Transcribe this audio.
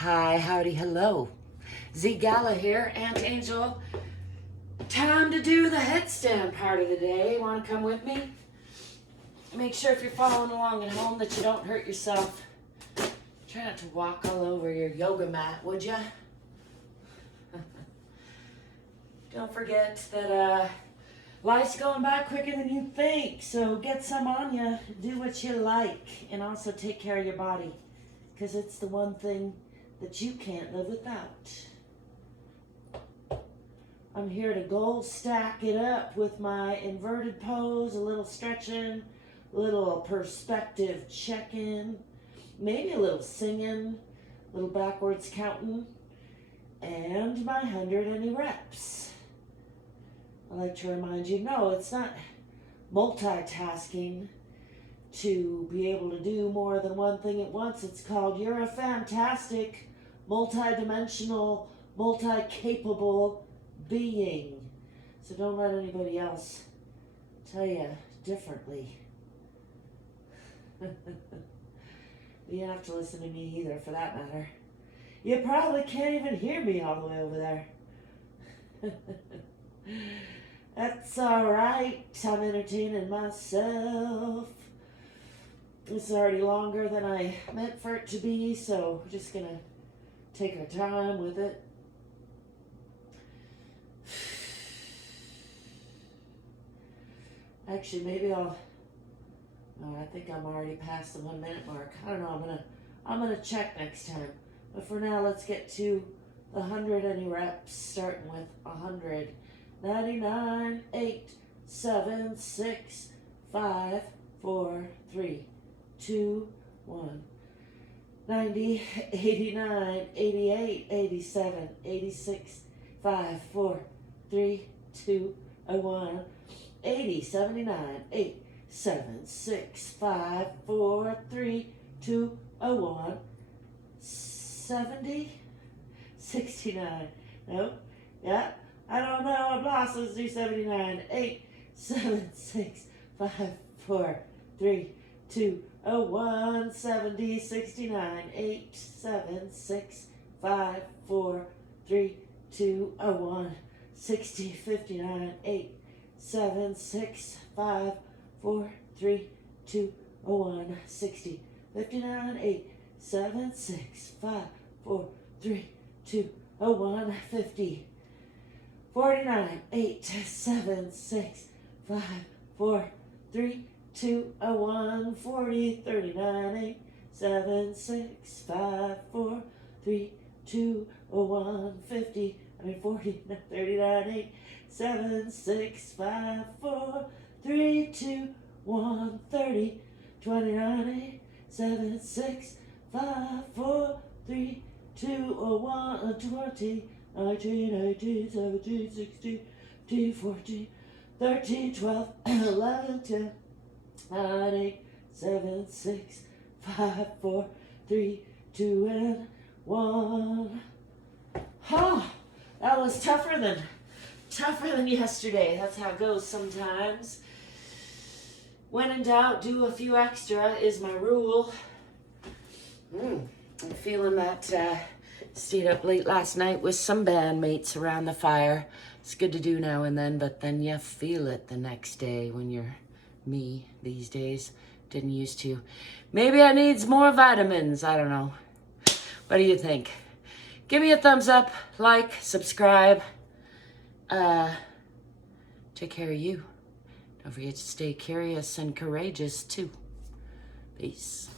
Hi, howdy, hello. ZGALA here, Aunt Angel. Time to do the headstand part of the day. Want to come with me? Make sure if you're following along at home that you don't hurt yourself. Try not to walk all over your yoga mat, would ya? Don't forget that life's going by quicker than you think, so get some on you, do what you like, and also take care of your body, because it's the one thing that you can't live without. I'm here to goal stack it up with my inverted pose, a little stretching, a little perspective check-in, maybe a little singing, a little backwards counting, and my 100 any reps. I like to remind you, no, it's not multitasking to be able to do more than one thing at once. It's called you're a fantastic, multi-dimensional, multi-capable being. So don't let anybody else tell you differently. You don't have to listen to me either, for that matter. You probably can't even hear me all the way over there. That's alright, I'm entertaining myself. It's already longer than I meant for it to be, so we're just gonna take our time with it. Actually, maybe oh, I think I'm already past the 1 minute mark. I don't know, I'm gonna check next time. But for now, let's get to the 100 any reps, starting with 100. 99, 8, 7, 6, 5, 4, 3, 2, 1. 90, 89, 88, 87, 86, 5, 4, 3, 2, 1. 80, 79, 8, 7, 6, 5, 4, 3, 2, 1. 70, 69. Nope. Yeah. I don't know. I've lost. Let's do 79. 8, 7, 6, 5, 4, 3, 2, 1. 70, 69. 8, 7, 6, 5, 4, 3, 2, 1. 60, 59. 8, 7, 6, 5, 4, 3, 2, 1. 60, 59. 8, 7, 6, 5, 4, 3, 2, 1. 50. 49, 8, 7, 6, 5, 4, 3, 2, 1, 40, 39, 8, 7, 6, 5, 4, 3, 2, 1, 50, 40, 39, 8, 7, 6, 5, 4, 3, 2, 1, 30, 29, 8, 7, 6, 5, 4, 3, 2, 1, 20, 19, 18, 17, 16, 15, 14, 13, 12, 11, 10, 9, 8, 7, 6, 5, 4, 3, 2, and 1. Oh, that was tougher than yesterday. That's how it goes sometimes. When in doubt, do a few extra is my rule. I'm feeling that stayed up late last night with some bandmates around the fire. It's good to do now and then, but then you feel it the next day when you're me these days. Didn't used to. Maybe I needs more vitamins. I don't know. What do you think? Give me a thumbs up, like, subscribe. Take care of you. Don't forget to stay curious and courageous too. Peace.